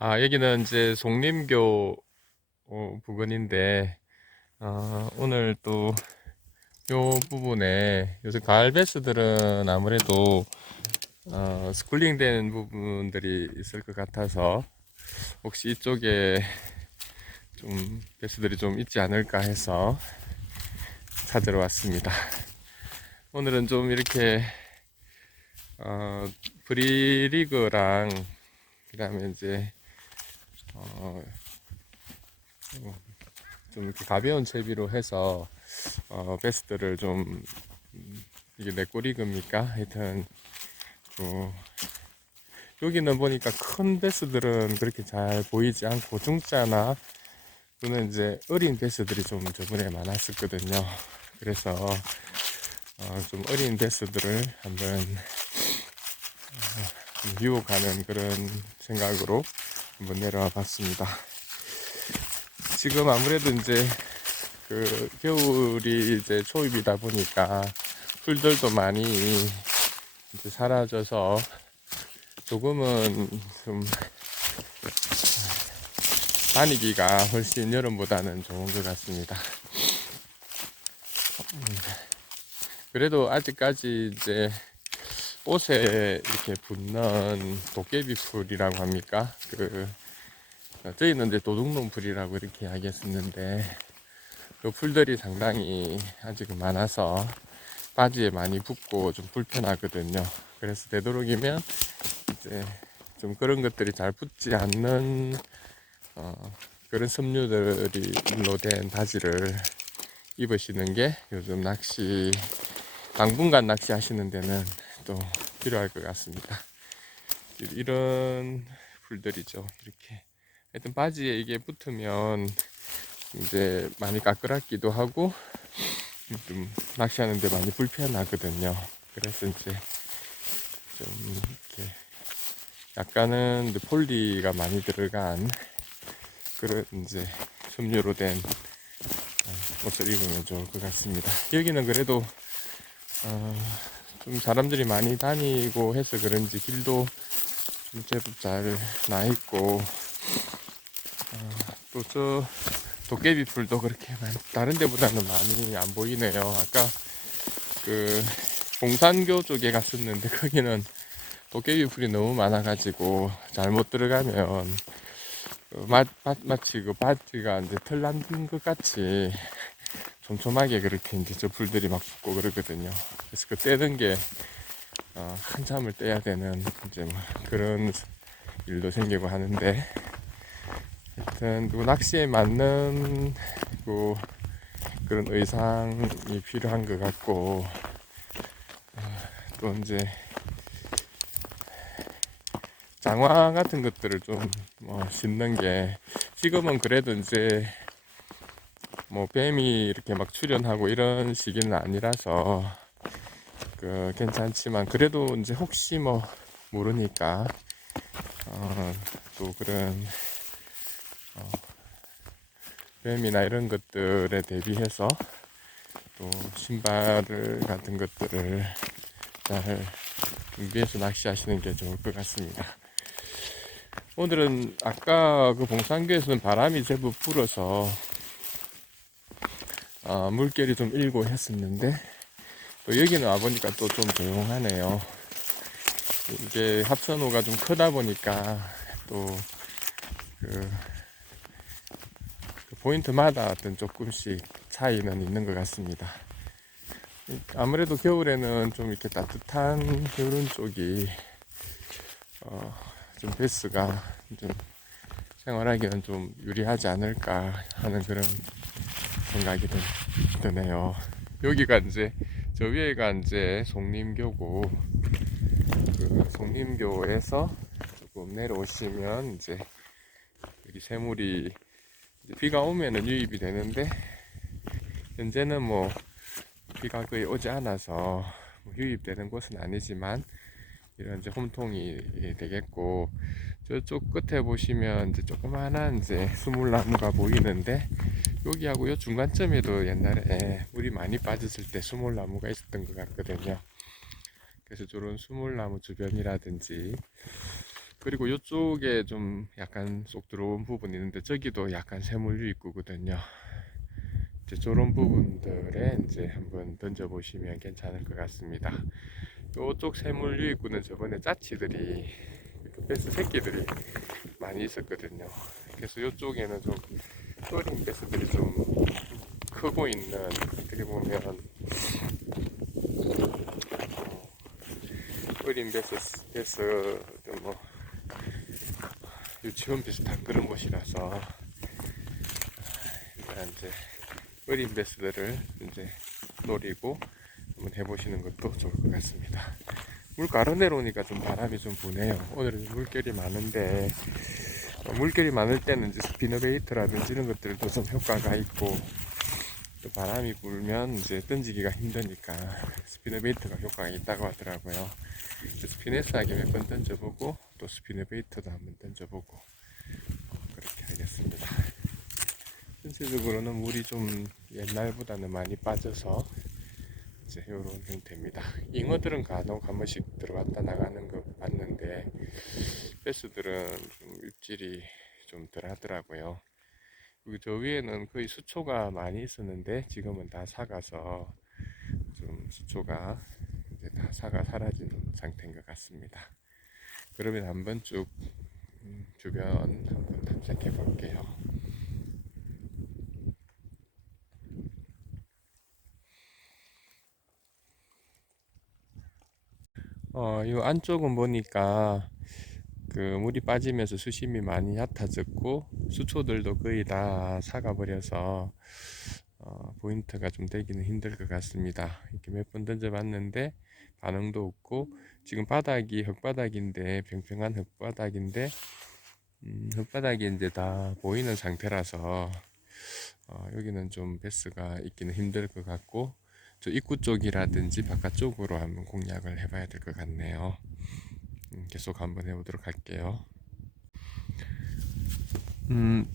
여기는 이제 송림교 부근인데, 오늘 또 요 부분에 요새 가을 베스들은 아무래도 스쿨링 된 부분들이 있을 것 같아서 혹시 이쪽에 좀 베스들이 좀 있지 않을까 해서 찾으러 왔습니다. 오늘은 좀 이렇게 어, 브리리그랑 그다음에 이제 어, 좀 이렇게 가벼운 채비로 해서 베스트를 좀 이게 내 꼬리급니까? 하여튼 그 여기는 보니까 큰 베스들은 그렇게 잘 보이지 않고 중짜나 또는 이제 어린 베스들이 좀 저번에 많았었거든요. 그래서 좀 어린 베스들을 한번 좀 유혹하는 그런 생각으로 한번 내려와 봤습니다. 지금 아무래도 이제 그 겨울이 이제 초입이다 보니까 풀들도 많이 이제 사라져서 조금은 좀 다니기가 훨씬 여름보다는 좋은 것 같습니다. 그래도 아직까지 이제 옷에 이렇게 붙는 도깨비 풀이라고 합니까? 저희는 이제 도둑놈 풀이라고 이렇게 이야기했었는데 그 풀들이 상당히 아직은 많아서 바지에 많이 붙고 좀 불편하거든요. 그래서 되도록이면 이제 좀 그런 것들이 잘 붙지 않는 그런 섬유들로 된 바지를 입으시는 게 요즘 당분간 낚시 하시는 데는 또 필요할 것 같습니다. 이런 풀들이죠. 이렇게. 하여튼 바지에 이게 붙으면 이제 많이 까끌었기도 하고 좀 낚시하는데 많이 불편하거든요. 그래서 이제 좀 이렇게 약간은 이제 폴리가 많이 들어간 그런 이제 섬유로 된 옷을 입으면 좋을 것 같습니다. 여기는 그래도 좀 사람들이 많이 다니고 해서 그런지 길도 좀 제법 잘 나 있고 또 저 도깨비 풀도 그렇게 다른 데보다는 많이 안 보이네요. 아까 그 봉산교 쪽에 갔었는데 거기는 도깨비 풀이 너무 많아가지고 잘못 들어가면 마치 그 바지가 이제 털 난 것 같이 촘촘하게 그렇게 이제 저 풀들이 막 붙고 그러거든요. 그래서 그 떼는 게 한참을 떼야 되는 이제 뭐 그런 일도 생기고 하는데 하여튼 낚시에 맞는 그 그런 의상이 필요한 것 같고 또 이제 장화 같은 것들을 좀 신는 게 지금은 그래도 이제 뭐 뱀이 이렇게 막 출현하고 이런 시기는 아니라서 괜찮지만 그래도 이제 혹시 뭐 모르니까 또 그런 뱀이나 이런 것들에 대비해서 또 신발 같은 것들을 잘 준비해서 낚시하시는 게 좋을 것 같습니다. 오늘은 아까 그 봉산교에서는 바람이 제법 불어서 물결이 좀 일고 했었는데 또 여기는 와보니까 또 좀 조용하네요. 이게 합선호가 좀 크다 보니까 또 그 포인트마다 어떤 조금씩 차이는 있는 것 같습니다. 아무래도 겨울에는 좀 이렇게 따뜻한 그런 쪽이 좀 베스가 좀 생활하기는 좀 유리하지 않을까 하는 그런 생각이 드네요. 여기가 이제 저 위에가 이제 송림교고 그 송림교에서 조금 내려오시면 이제 여기 새물이 이제 비가 오면은 유입이 되는데 현재는 뭐 비가 거의 오지 않아서 뭐 유입되는 곳은 아니지만 이런 이제 홈통이 되겠고 저쪽 끝에 보시면 이제 조그마한 이제 수물나무가 보이는데 여기하고 요 중간점에도 옛날에 물이 많이 빠졌을 때 수물나무가 있었던 것 같거든요. 그래서 저런 수물나무 주변이라든지 그리고 이쪽에 좀 약간 쏙 들어온 부분이 있는데 저기도 약간 새물 유입구거든요. 이제 저런 부분들에 이제 한번 던져보시면 괜찮을 것 같습니다. 이쪽 새물 유입구는 저번에 짜치들이 그 베스 새끼들이 많이 있었거든요. 그래서 이쪽에는 좀 어린 베스들이 좀 크고 있는, 어떻게 보면 어린 베스 뭐 유치원 비슷한 그런 곳이라서 일단 이제 어린 베스들을 이제 노리고 한번 해보시는 것도 좋을 것 같습니다. 물 가로 내려오니까 좀 바람이 좀 부네요. 오늘은 물결이 많은데 물결이 많을 때는 이제 스피너베이트라든지 이런 것들도 좀 효과가 있고, 또 바람이 불면 이제 던지기가 힘드니까 스피너베이트가 효과가 있다고 하더라고요. 스피네스하게 몇 번 던져보고 또 스피너베이트도 한번 던져보고 그렇게 하겠습니다. 전체적으로는 물이 좀 옛날보다는 많이 빠져서 이제 이런 형태입니다. 잉어들은 간혹 한 번씩 들어갔다 나가는 거 봤는데 베스들은 좀 입질이 좀 덜 하더라고요. 그리고 저 위에는 거의 수초가 많이 있었는데 지금은 다 삭아서 좀 수초가 이제 다 삭아 사라진 상태인 것 같습니다. 그러면 한번 쭉 주변 한번 탐색해 볼게요. 이 안쪽은 보니까 그 물이 빠지면서 수심이 많이 얕아졌고 수초들도 거의 다 삭아버려서 포인트가 좀 되기는 힘들 것 같습니다. 이렇게 몇 번 던져봤는데 반응도 없고, 지금 바닥이 흙바닥인데 평평한 흙바닥인데 흙바닥이 이제 다 보이는 상태라서 여기는 좀 베스가 있기는 힘들 것 같고, 저 입구 쪽이라든지 바깥쪽으로 한번 공략을 해봐야 될 것 같네요. 계속 한번 해보도록 할게요. 음,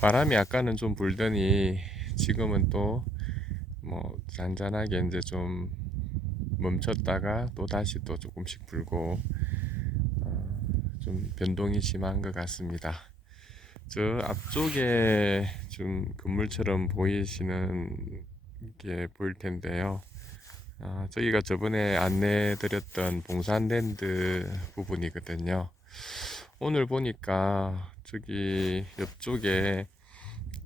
바람이 아까는 좀 불더니 지금은 또 뭐 잔잔하게 이제 좀 멈췄다가 또 다시 또 조금씩 불고 좀 변동이 심한 것 같습니다. 저 앞쪽에 좀 건물처럼 보이시는 게 보일 텐데요. 저기가 저번에 안내 드렸던 봉산랜드 부분이거든요. 오늘 보니까 저기 옆쪽에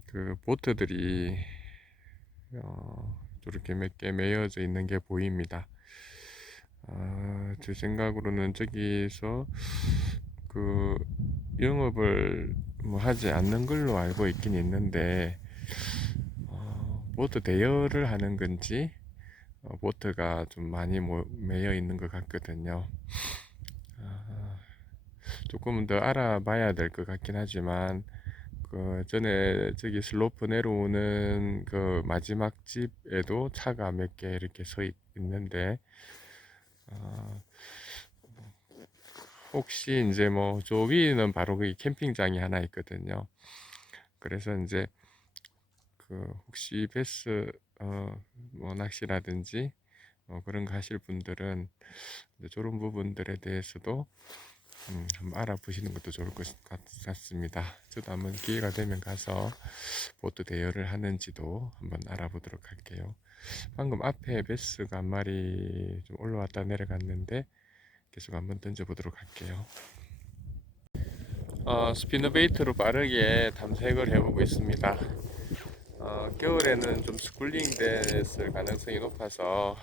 그 보트들이 저렇게 몇 개 매여져 있는 게 보입니다. 제 생각으로는 저기서 그 영업을 뭐 하지 않는 걸로 알고 있긴 있는데 보트 대여를 하는 건지 보트가 좀 많이 매여 있는 것 같거든요. 아, 조금은 더 알아봐야 될 것 같긴 하지만 그 전에 저기 슬로프 내려오는 그 마지막 집에도 차가 몇 개 이렇게 서 있는데 어, 혹시 이제 뭐 저 위에는 바로 그 캠핑장이 하나 있거든요. 그래서 이제 그 혹시 베스 뭐 낚시라든지 그런 거 하실 분들은 이제 저런 부분들에 대해서도 한번 알아보시는 것도 좋을 것 같습니다. 저도 한번 기회가 되면 가서 보트 대여를 하는지도 한번 알아보도록 할게요. 방금 앞에 베스가 한 마리 좀 올라왔다 내려갔는데 계속 한번 던져보도록 할게요. 스피너베이트로 빠르게 탐색을 해보고 있습니다. 겨울에는 좀 스쿨링 됐을 가능성이 높아서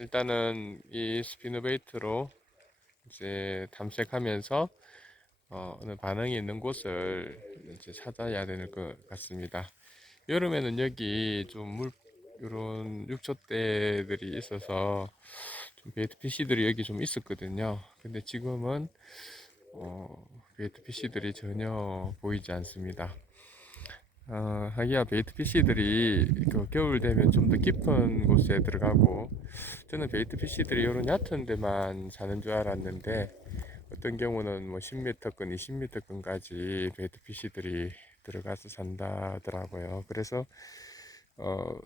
일단은 이 스피너베이트로 이제 탐색하면서 어느 반응이 있는 곳을 이제 찾아야 될 것 같습니다. 여름에는 여기 좀 이런 육초대들이 있어서 좀 베이트피쉬들이 여기 좀 있었거든요. 근데 지금은 베이트피쉬들이 전혀 보이지 않습니다. 하기야 베이트피쉬들이 그 겨울 되면 좀 더 깊은 곳에 들어가고, 저는 베이트피쉬들이 이런 얕은 데만 사는 줄 알았는데 어떤 경우는 뭐 10m권, 20m권까지 베이트피쉬들이 들어가서 산다더라고요. 그래서 어,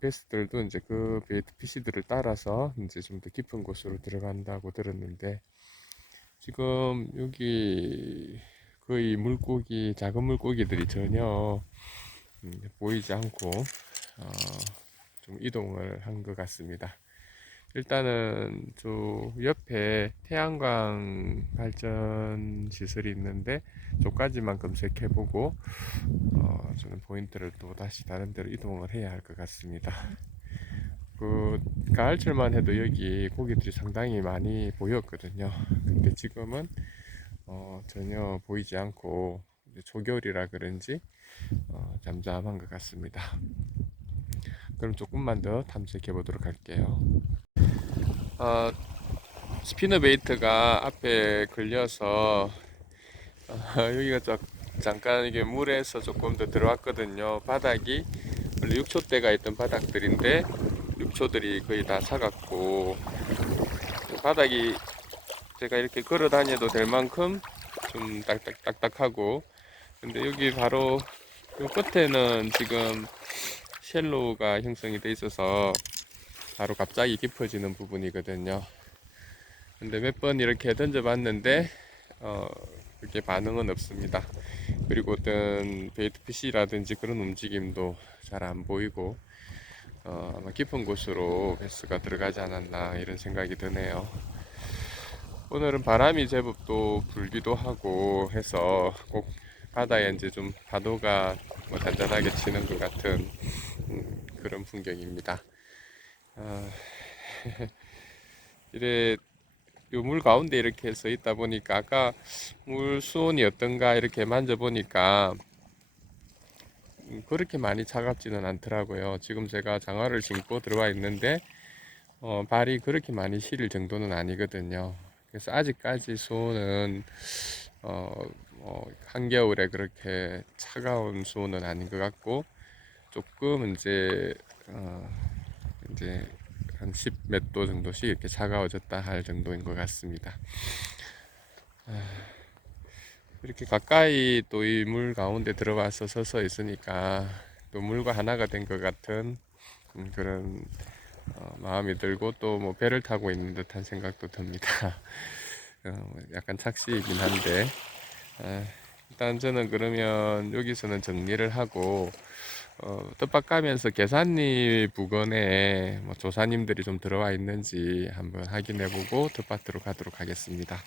베스들도 이제 그 베이트피쉬들을 따라서 이제 좀 더 깊은 곳으로 들어간다고 들었는데 지금 여기 거의 물고기, 작은 물고기들이 전혀 보이지 않고 어, 좀 이동을 한 것 같습니다. 일단은 저 옆에 태양광 발전 시설이 있는데 저까지만 검색해보고 저는 포인트를 또 다시 다른 데로 이동을 해야 할 것 같습니다. 그 가을철만 해도 여기 고기들이 상당히 많이 보였거든요. 근데 지금은 전혀 보이지 않고 이제 초겨울이라 그런지 잠잠한 것 같습니다. 그럼 조금만 더 탐색해 보도록 할게요. 어, 스피너베이트가 앞에 걸려서 여기가 잠깐 이게 물에서 조금 더 들어왔거든요. 바닥이 원래 6초대가 있던 바닥들인데 6초들이 거의 다 사갔고 바닥이 제가 이렇게 걸어 다녀도 될 만큼 좀 딱딱하고 근데 여기 바로 요 끝에는 지금 쉘로우가 형성이 돼 있어서 바로 갑자기 깊어지는 부분이거든요. 근데 몇 번 이렇게 던져봤는데 그렇게 반응은 없습니다. 그리고 어떤 베이트핏이라든지 그런 움직임도 잘 안 보이고 아마 깊은 곳으로 베스가 들어가지 않았나 이런 생각이 드네요. 오늘은 바람이 제법 또 불기도 하고 해서 꼭 바다에 이제 좀 파도가 뭐 잔잔하게 치는 것 같은 그런 풍경입니다. 아, 이래 요 물 가운데 이렇게 서 있다 보니까 아까 물 수온이 어떤가 이렇게 만져보니까 그렇게 많이 차갑지는 않더라고요. 지금 제가 장화를 신고 들어와 있는데 발이 그렇게 많이 시릴 정도는 아니거든요. 그래서 아직까지 수온은 어, 한겨울에 그렇게 차가운 수온은 아닌 것 같고 조금 이제 한 10 몇 도 정도씩 이렇게 차가워졌다 할 정도인 것 같습니다. 이렇게 가까이 또 이 물 가운데 들어와서 서서 있으니까 또 물과 하나가 된 것 같은 그런 마음이 들고 또 뭐 배를 타고 있는 듯한 생각도 듭니다. 약간 착시이긴 한데 일단 저는 그러면 여기서는 정리를 하고 뜻밖 가면서 계산리 부근에 뭐 조사님들이 좀 들어와 있는지 한번 확인해보고 뜻밭으로 가도록 하겠습니다.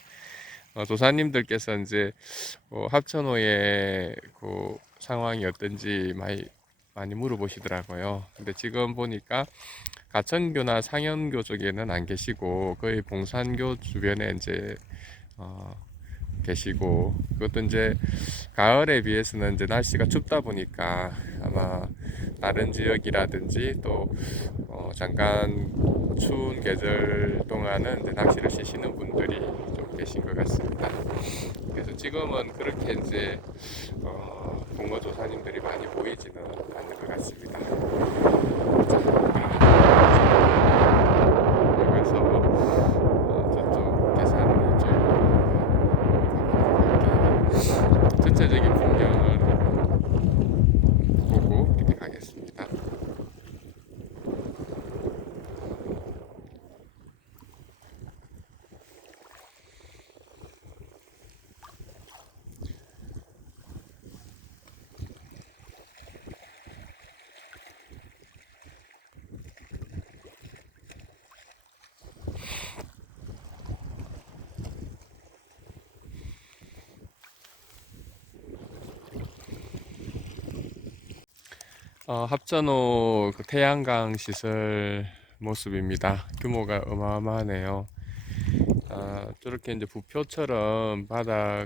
조사님들께서 이제 합천호의 그 상황이 어떤지 많이 물어보시더라고요. 근데 지금 보니까 가천교나 상현교 쪽에는 안 계시고 거의 봉산교 주변에 이제 어, 계시고 그것도 이제 가을에 비해서는 이제 날씨가 춥다 보니까 아마 다른 지역이라든지 또 잠깐 추운 계절 동안은 이제 낚시를 쉬시는 분들이 좀 계신 것 같습니다. 그래서 지금은 그렇게 이제 붕어 조사님들이 많이 보이지는 않는 것 같습니다. 그래서 저쪽 계산이 좀 전체적인 풍경을 보고 이렇게 가겠습니다. 합천호 그 태양광 시설 모습입니다. 규모가 어마어마하네요. 저렇게 이제 부표처럼 바닥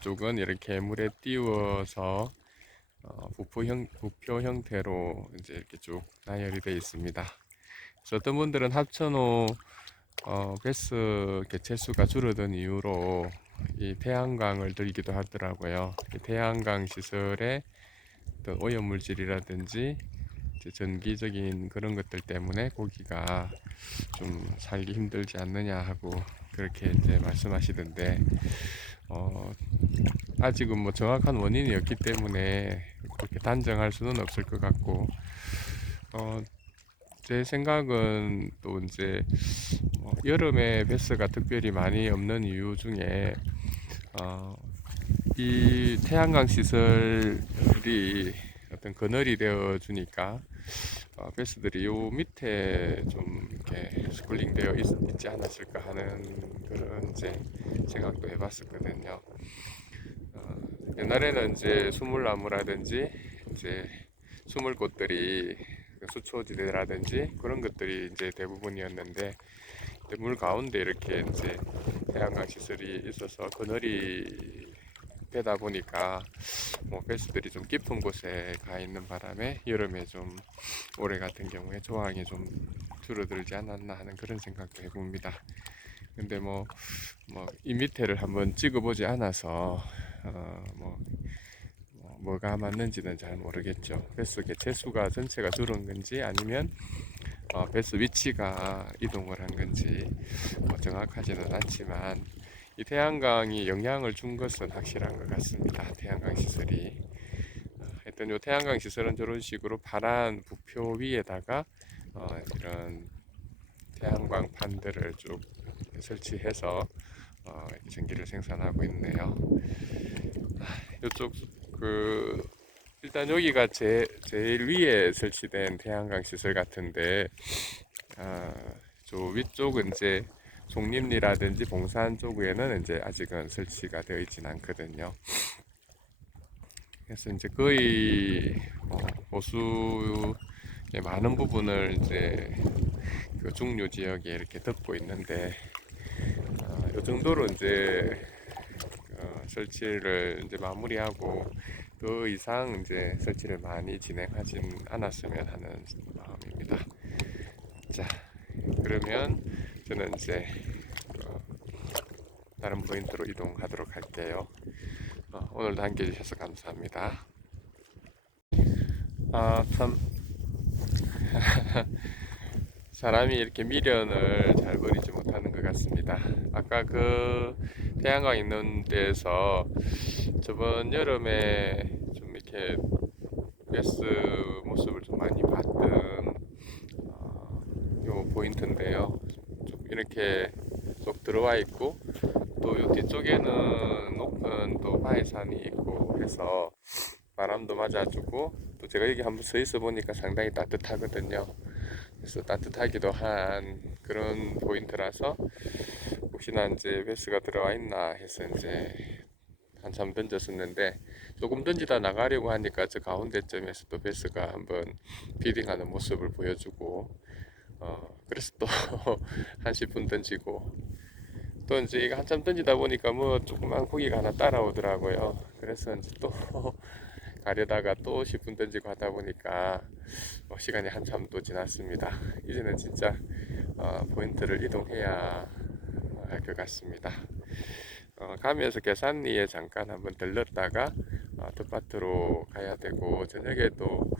쪽은 이렇게 물에 띄워서 부표 형태로 이제 이렇게 쭉 나열이 되어 있습니다. 그래서 어떤 분들은 합천호 배스 개체수가 줄어든 이유로 이 태양광을 들기도 하더라고요. 태양광 시설에 어떤 오염물질이라든지 전기적인 그런 것들 때문에 고기가 좀 살기 힘들지 않느냐 하고 그렇게 이제 말씀하시던데 아직은 뭐 정확한 원인이 없기 때문에 그렇게 단정할 수는 없을 것 같고 제 생각은 또 이제 여름에 베스가 특별히 많이 없는 이유 중에 어, 이 태양광 시설이 어떤 그늘이 되어 주니까 베스들이 요 밑에 좀 이렇게 스쿨링 되어 있지 않았을까 하는 그런 이제 생각도 해봤었거든요. 옛날에는 이제 수물나무라든지 이제 수물꽃들이 수초지대라든지 그런 것들이 이제 대부분이었는데 물 가운데 이렇게 이제 태양광 시설이 있어서 그늘이 되다 보니까 뭐 베스들이 좀 깊은 곳에 가 있는 바람에 여름에 좀 올해 같은 경우에 조항이 좀 줄어들지 않았나 하는 그런 생각도 해봅니다. 근데 이 밑에를 한번 찍어보지 않아서 뭐가 맞는지는 잘 모르겠죠. 베스 개체수가 전체가 줄은 건지 아니면 베스 위치가 이동을 한 건지 정확하지는 않지만 이 태양광이 영향을 준 것은 확실한 것 같습니다. 태양광 시설이 하여튼 요 태양광 시설은 저런 식으로 파란 부표 위에다가 이런 태양광 판들을 쭉 설치해서 전기를 생산하고 있네요. 이쪽 그 일단 여기가 제일 위에 설치된 태양광 시설 같은데 저 위쪽은 이제 송림리라든지 봉산 쪽에는 이제 아직은 설치가 되어 있진 않거든요. 그래서 이제 거의 보수의 많은 부분을 이제 그 중류 지역에 이렇게 덮고 있는데 이 정도로 이제 설치를 이제 마무리하고 그 이상 이제 설치를 많이 진행하진 않았으면 하는 마음입니다. 자, 그러면 저는 이제 어, 다른 포인트로 이동하도록 할게요. 오늘도 함께 해주셔서 감사합니다. 참 사람이 이렇게 미련을 잘 버리지 못하는 것 같습니다. 아까 그 태양광 있는 데에서 저번 여름에 좀 이렇게 베스 모습을 좀 많이 봤던 요 포인트인데요. 좀 이렇게 쏙 들어와 있고 또 요 뒤쪽에는 높은 또 바위산이 있고 해서 바람도 맞아주고 또 제가 여기 한번 서 있어 보니까 상당히 따뜻하거든요. 그래서 따뜻하기도 한 그런 포인트라서 혹시나 이제 베스가 들어와 있나 해서 이제 한참 던졌었는데 조금 던지다 나가려고 하니까 저 가운데점에서 또 베스가 한번 피딩하는 모습을 보여주고 그래서 또 한 10분 던지고 또 이제 이거 한참 던지다 보니까 뭐 조그만 고기가 하나 따라오더라고요. 그래서 이제 또 가려다가 또 10분 던지고 하다 보니까 시간이 한참 또 지났습니다. 이제는 진짜 포인트를 이동해야 할 것 같습니다. 가면서 계산리에 잠깐 한번 들렀다가 텃밭으로 가야 되고 저녁에도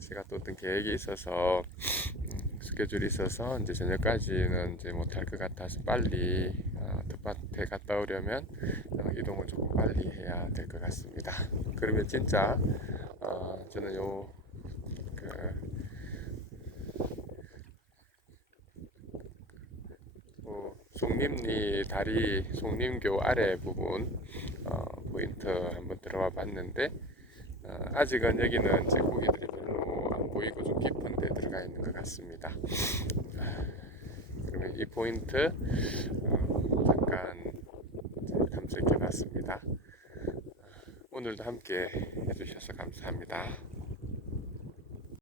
제가 또 어떤 계획이 있어서 스케줄이 있어서 이제 저녁까지는 이제 못할 것 같아서 빨리 텃밭에 갔다 오려면 이동을 조금 빨리 해야 될 것 같습니다. 그러면 진짜 저는 그 송림리 다리 송림교 아래 부분 포인트 한번 들어와 봤는데 아직은 여기는 이제 고기들이 별로 안 보이고 좀 깊은 데 들어가 있는 것 같습니다. 그러면 이 포인트 잠깐 탐색해 봤습니다. 오늘도 함께 해주셔서 감사합니다.